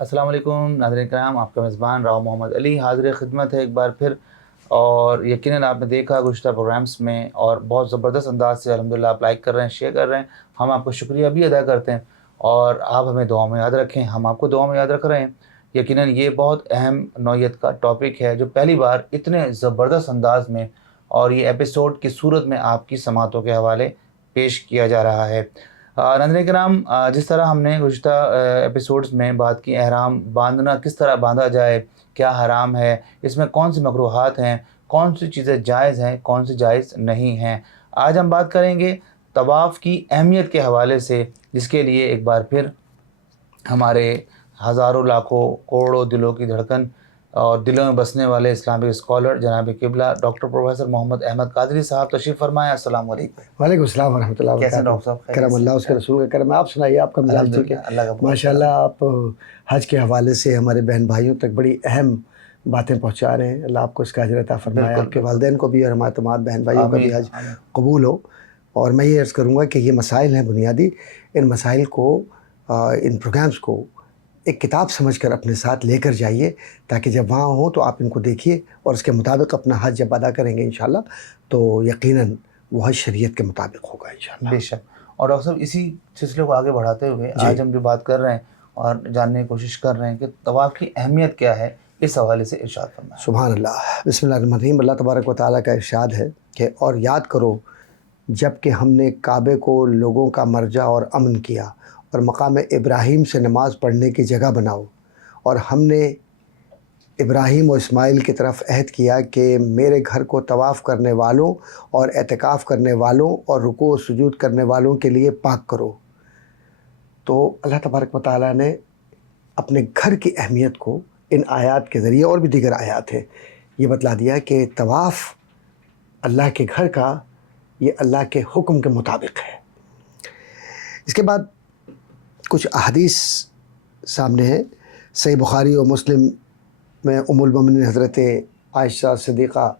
السلام علیکم ناظرین کرام، آپ کا میزبان راؤ محمد علی حاضر خدمت ہے ایک بار پھر. اور یقیناً آپ نے دیکھا گزشتہ پروگرامس میں، اور بہت زبردست انداز سے الحمدللہ آپ لائک کر رہے ہیں، شیئر کر رہے ہیں. ہم آپ کو شکریہ بھی ادا کرتے ہیں، اور آپ ہمیں دعا میں یاد رکھیں، ہم آپ کو دعا میں یاد رکھ رہے ہیں. یقیناً یہ بہت اہم نوعیت کا ٹاپک ہے جو پہلی بار اتنے زبردست انداز میں اور یہ ایپیسوڈ کی صورت میں آپ کی سماعتوں کے حوالے پیش کیا جا رہا ہے. ناظرین کرام، جس طرح ہم نے گزشتہ ایپیسوڈز میں بات کی، احرام باندھنا کس طرح باندھا جائے، کیا حرام ہے، اس میں کون سی مکروہات ہیں، کون سی چیزیں جائز ہیں، کون سی جائز نہیں ہیں. آج ہم بات کریں گے طواف کی اہمیت کے حوالے سے، جس کے لیے ایک بار پھر ہمارے ہزاروں لاکھوں کروڑوں دلوں کی دھڑکن اور دلوں میں بسنے والے اسلامک اسکالر جناب قبلہ ڈاکٹر پروفیسر محمد احمد قادری صاحب تشریف فرمائیں. السلام علیکم. وعلیکم السلام ورحمۃ اللہ کیسے ہیں وبرکاتہ. ڈاکٹر صاحب؟ کرم اللہ اس کے رسول کا کرم. آپ سنائیے، آپ کا مزاج ٹھیک ہے؟ اللہ کا بہت ماشاء اللہ. آپ حج کے حوالے سے ہمارے بہن بھائیوں تک بڑی اہم باتیں پہنچا رہے ہیں. اللہ آپ کو اس کا اجر عطا فرمائے، آپ کے والدین کو بھی اور ہمارے تمام بہن بھائیوں کا بھی حج قبول ہو. اور میں یہ عرض کروں گا کہ یہ مسائل ہیں بنیادی، ان مسائل کو، ان پروگرامز کو ایک کتاب سمجھ کر اپنے ساتھ لے کر جائیے، تاکہ جب وہاں ہوں تو آپ ان کو دیکھیے اور اس کے مطابق اپنا حج جب ادا کریں گے انشاءاللہ تو یقیناً وہ حج شریعت کے مطابق ہوگا انشاءاللہ. بے شک. اور ڈاکٹر صاحب، اسی سلسلے کو آگے بڑھاتے ہوئے آج ہم جو بات کر رہے ہیں اور جاننے کی کوشش کر رہے ہیں کہ طواف کی اہمیت کیا ہے، اس حوالے سے ارشاد فرمائیں. سبحان اللہ. بسم اللہ الرحمن الرحیم. اللہ تبارک و تعالیٰ کا ارشاد ہے کہ اور یاد کرو جب کہ ہم نے کعبے کو لوگوں کا مرجع اور امن کیا، اور مقام ابراہیم سے نماز پڑھنے کی جگہ بناؤ، اور ہم نے ابراہیم و اسماعیل کی طرف عہد کیا کہ میرے گھر کو طواف کرنے والوں اور اعتکاف کرنے والوں اور رکوع و سجود کرنے والوں کے لیے پاک کرو. تو اللہ تبارک و تعالیٰ نے اپنے گھر کی اہمیت کو ان آیات کے ذریعے، اور بھی دیگر آیات ہیں، یہ بتلا دیا کہ طواف اللہ کے گھر کا یہ اللہ کے حکم کے مطابق ہے. اس کے بعد کچھ احادیث سامنے ہیں. صحیح بخاری و مسلم میں ام المومنین حضرت عائشہ صدیقہ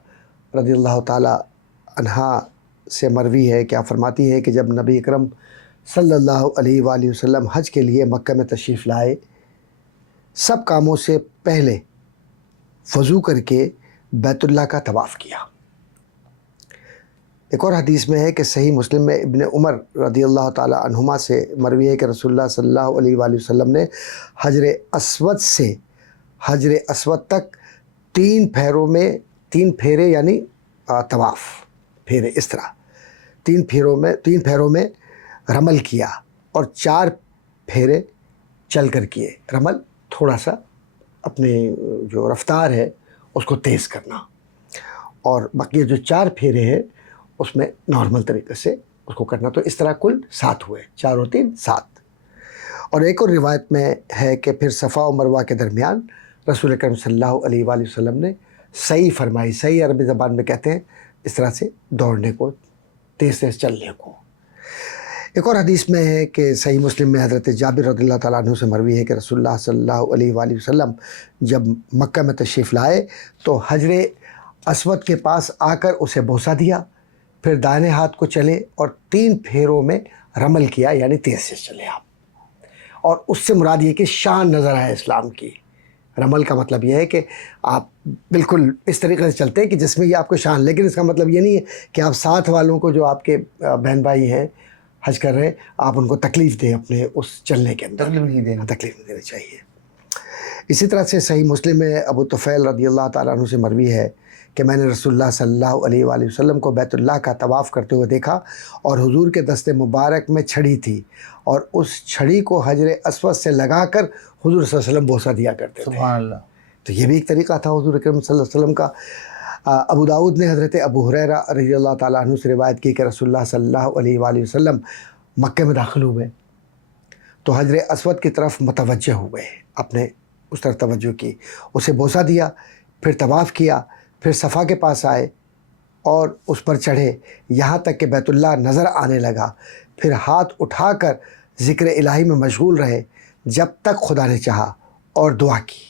رضی اللہ تعالی عنہا سے مروی ہے کہ آپ فرماتی ہے کہ جب نبی اکرم صلی اللہ علیہ وآلہ وسلم حج کے لیے مکہ میں تشریف لائے، سب کاموں سے پہلے وضو کر کے بیت اللہ کا طواف کیا. ایک اور حدیث میں ہے کہ صحیح مسلم میں ابن عمر رضی اللہ تعالی عنہما سے مروی ہے کہ رسول اللہ صلی اللہ علیہ وآلہ وسلم نے حجر اسود سے حجر اسود تک 3 پھیروں میں 3 پھیرے یعنی طواف پھیرے، اس طرح 3 پھیروں میں رمل کیا، اور 4 پھیرے چل کر کیے. رمل تھوڑا سا اپنے جو رفتار ہے اس کو تیز کرنا، اور باقی جو 4 پھیرے ہیں اس میں نارمل طریقے سے اس کو کرنا. تو اس طرح کل 7 ہوئے، 4 اور 3 7. اور ایک اور روایت میں ہے کہ پھر صفا و مروہ کے درمیان رسول اکرم صلی اللہ علیہ وآلہ وسلم نے صحیح فرمائی، صحیح عربی زبان میں کہتے ہیں اس طرح سے دوڑنے کو، تیز تیز چلنے کو. ایک اور حدیث میں ہے کہ صحیح مسلم میں حضرت جابر رضی اللہ تعالیٰ عنہ سے مروی ہے کہ رسول اللہ صلی اللہ علیہ وآلہ وسلم جب مکہ میں تشریف لائے تو حجر اسود کے پاس آ کر اسے بوسہ دیا، پھر دائیں ہاتھ کو چلے اور 3 پھیروں میں رمل کیا، یعنی تیز سے چلے آپ. اور اس سے مراد یہ کہ شان نظر آئے اسلام کی. رمل کا مطلب یہ ہے کہ آپ بالکل اس طریقے سے چلتے ہیں کہ جس میں یہ آپ کو شان، لیکن اس کا مطلب یہ نہیں ہے کہ آپ ساتھ والوں کو جو آپ کے بہن بھائی ہیں حج کر رہے ہیں آپ ان کو تکلیف دیں اپنے اس چلنے کے اندر. تکلیف نہیں دینی چاہیے. اسی طرح سے صحیح مسلم میں ابو طفیل رضی اللہ تعالیٰ عنہ سے مروی ہے کہ میں نے رسول اللہ صلی اللہ علیہ وآلہ وسلم کو بیت اللہ کا طواف کرتے ہوئے دیکھا، اور حضور کے دست مبارک میں چھڑی تھی، اور اس چھڑی کو حجر اسود سے لگا کر حضور صلی اللہ علیہ وسلم بوسہ دیا کرتے تھے. سبحان اللہ. تو یہ بھی ایک طریقہ تھا حضور اکرم صلی اللہ علیہ وسلم کا. ابو داؤد نے حضرت ابو ہریرہ رضی اللہ تعالیٰ عنہ سے روایت کی کہ رسول اللہ صلی اللہ علیہ وآلہ وسلم مکہ میں داخل ہوئے تو حجر اسود کی طرف متوجہ ہوئے، اپنے اس طرف توجہ کی، اسے بوسہ دیا، پھر طواف کیا، پھر صفا کے پاس آئے اور اس پر چڑھے یہاں تک کہ بیت اللہ نظر آنے لگا. پھر ہاتھ اٹھا کر ذکر الہی میں مشغول رہے جب تک خدا نے چاہا، اور دعا کی.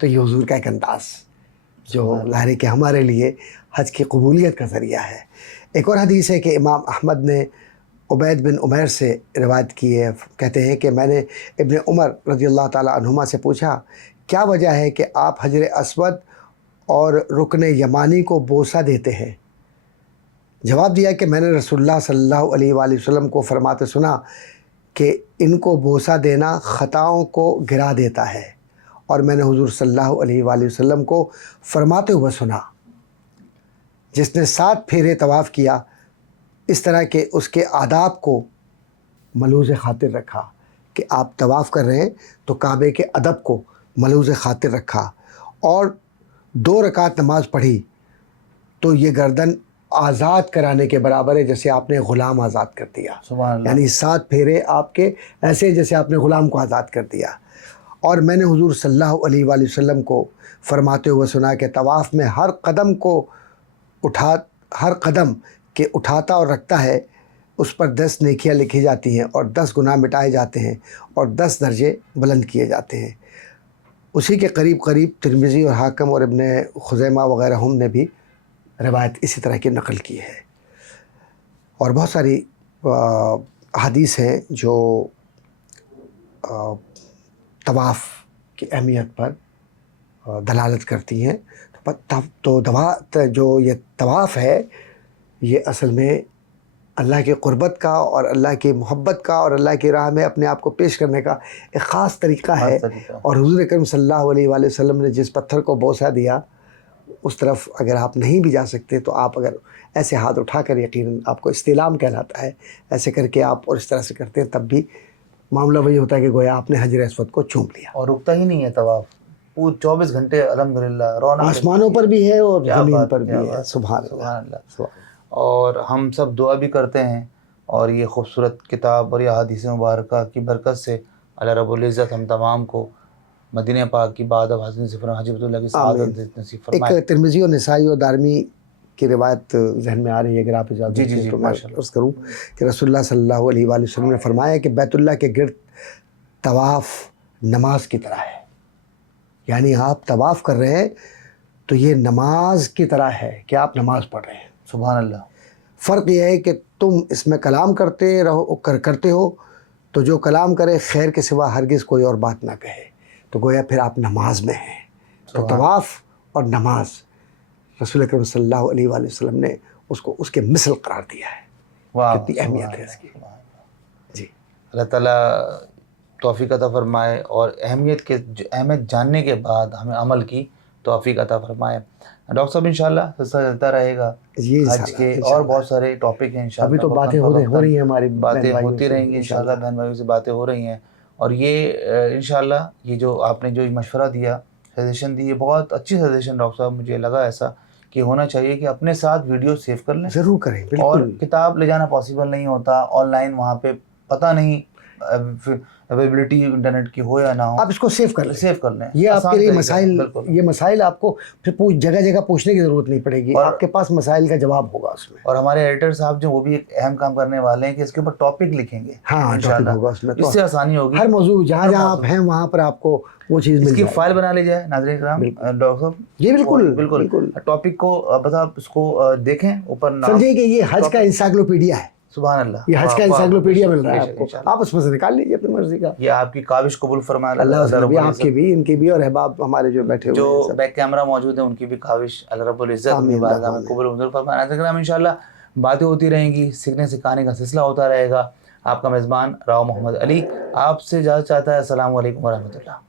تو یہ حضور کا ایک انداز جو ظاہر ہے کہ ہمارے لیے حج کی قبولیت کا ذریعہ ہے. ایک اور حدیث ہے کہ امام احمد نے عبید بن عمیر سے روایت کی ہے، کہتے ہیں کہ میں نے ابن عمر رضی اللہ تعالیٰ عنہما سے پوچھا کیا وجہ ہے کہ آپ حجر اسود اور رکن یمانی کو بوسہ دیتے ہیں؟ جواب دیا کہ میں نے رسول اللہ صلی اللہ علیہ وآلہ وسلم کو فرماتے سنا کہ ان کو بوسہ دینا خطاؤں کو گرا دیتا ہے، اور میں نے حضور صلی اللہ علیہ وآلہ وسلم کو فرماتے ہوئے سنا جس نے 7 پھیرے طواف کیا اس طرح کہ اس کے آداب کو ملحوظ خاطر رکھا، کہ آپ طواف کر رہے ہیں تو کعبے کے ادب کو ملحوظ خاطر رکھا، اور 2 رکعت نماز پڑھی تو یہ گردن آزاد کرانے کے برابر ہے جیسے آپ نے غلام آزاد کر دیا۔ سبحان اللہ۔ یعنی 7 پھیرے آپ کے ایسے جیسے آپ نے غلام کو آزاد کر دیا۔ اور میں نے حضور صلی اللہ علیہ وآلہ وسلم کو فرماتے ہوئے سنا کہ طواف میں ہر قدم کے اٹھاتا اور رکھتا ہے اس پر 10 نیکیاں لکھی جاتی ہیں اور 10 گناہ مٹائے جاتے ہیں اور 10 درجے بلند کیے جاتے ہیں۔ اسی کے قریب ترمذی اور حاکم اور ابن خزیمہ وغیرہ ہم نے بھی روایت اسی طرح کی نقل کی ہے، اور بہت ساری حدیث ہیں جو طواف کی اہمیت پر دلالت کرتی ہیں۔ تو جو یہ طواف ہے یہ اصل میں اللہ کی قربت کا اور اللہ کی محبت کا اور اللہ کی راہ میں اپنے آپ کو پیش کرنے کا ایک خاص طریقہ ہے، اور حضور اکرم صلی اللہ علیہ وآلہ وسلم نے جس پتھر کو بوسہ دیا اس طرف اگر آپ نہیں بھی جا سکتے تو آپ اگر ایسے ہاتھ اٹھا کر، یقیناً آپ کو استلام کہلاتا ہے، ایسے کر کے آپ اور اس طرح سے کرتے ہیں تب بھی معاملہ وہی ہوتا ہے کہ گویا آپ نے حجر اسود کو چوم لیا۔ اور رکتا ہی نہیں ہے طواف، پورے 24 گھنٹے الحمدللہ رونق آسمانوں پر بھی ہے اور زمین پر بھی ہے۔ سبحان اللہ۔ اور ہم سب دعا بھی کرتے ہیں، اور یہ خوبصورت کتاب اور یہ حدیث مبارکہ کی برکت سے اللہ رب العزت ہم تمام کو مدینہ پاک کی بعد اب حضرت صفر حاجی بیت اللہ کی سعادت نصیب فرمائے۔ ایک ترمذی اور نسائی اور دارمی کی روایت ذہن میں آ رہی ہے، اگر آپ اجازت دیں تو میں عرض کروں کہ رسول اللہ صلی اللہ علیہ وآلہ وسلم نے فرمایا کہ بیت اللہ کے گرد طواف نماز کی طرح ہے، یعنی آپ طواف کر رہے ہیں تو یہ نماز کی طرح ہے کہ آپ نماز پڑھ رہے ہیں۔ سبحان اللہ۔ فرق یہ ہے کہ تم اس میں کلام کرتے ہو تو جو کلام کرے خیر کے سوا ہرگز کوئی اور بات نہ کہے، تو گویا پھر آپ نماز میں ہیں۔ تو طواف اور نماز رسول اکرم صلی اللہ علیہ وآلہ وسلم نے اس کو اس کے مثل قرار دیا ہے۔ کتنی اہمیت ہے اس کی۔ جی، اللہ تعالیٰ توفیق عطا فرمائے، اور اہمیت جاننے کے بعد ہمیں عمل کی توفیق عطا فرمائے۔ ڈاکٹر صاحب انشاءاللہ سلسلہ چلتا رہے گا، حج کے اور بہت سارے ٹاپک ہیں انشاءاللہ، ابھی تو باتیں ہو رہی ہیں، ہماری باتیں ہوتی رہیں گی انشاءاللہ، بہن بھائیوں سے باتیں ہو رہی ہیں، اور یہ انشاءاللہ یہ جو آپ نے جو مشورہ دیا، سجیشن دی، یہ بہت اچھی سجیشن ڈاکٹر صاحب، مجھے لگا ایسا کہ ہونا چاہیے کہ اپنے ساتھ ویڈیو سیو کر لیں، ضرور کریں۔ اور کتاب لے جانا پاسبل نہیں ہوتا، آن لائن وہاں پہ پتہ نہیں اویلیبلٹی انٹرنیٹ کی ہو یا نہ ہو، آپ اس کو سیو کر لیں۔ یہ آپ کے لیے مسائل آپ کو پھر جگہ جگہ پوچھنے کی ضرورت نہیں پڑے گی، آپ کے پاس مسائل کا جواب ہوگا اس میں۔ اور ہمارے ایڈیٹر صاحب جو وہ بھی ایک اہم کام کرنے والے ہیں کہ اس کے اوپر ٹاپک لکھیں گے، ہاں ٹاپک ہوگا اس میں، اس سے آسانی ہوگی، ہر موضوع جہاں جہاں آپ ہیں وہاں پر آپ کو وہ چیز مل جائے گی۔ اس کی فائل بنا لی جائے ناظرین کرام، ڈاکٹر صاحب یہ بالکل ٹاپک کو بس آپ اس کو دیکھیں اوپر، سمجھیے کہ یہ حج کا انسائکلوپیڈیا ہے۔ سبحان اللہ، یہ حج کا انسائکلوپیڈیا مل رہا ہے آپ کو، آپ اس میں سے نکال لیجیے اپنی مرضی کا۔ یہ آپ کی کاوش قبول فرمائے اللہ، آپ کی بھی، ان کی بھی، اور احباب ہمارے جو بیٹھے ہوئے ہیں، جو بیک کیمرہ موجود ہیں، ان کی بھی کاوش اللہ رب العزت اپنی بارگاہ میں قبول منظور فرمائے۔ ناظرین کرام انشاءاللہ باتیں ہوتی رہیں گی، سیکھنے سکھانے کا سلسلہ ہوتا رہے گا۔ آپ کا میزبان راؤ محمد علی آپ سے اجازت چاہتا ہے۔ السلام علیکم ورحمۃ اللہ۔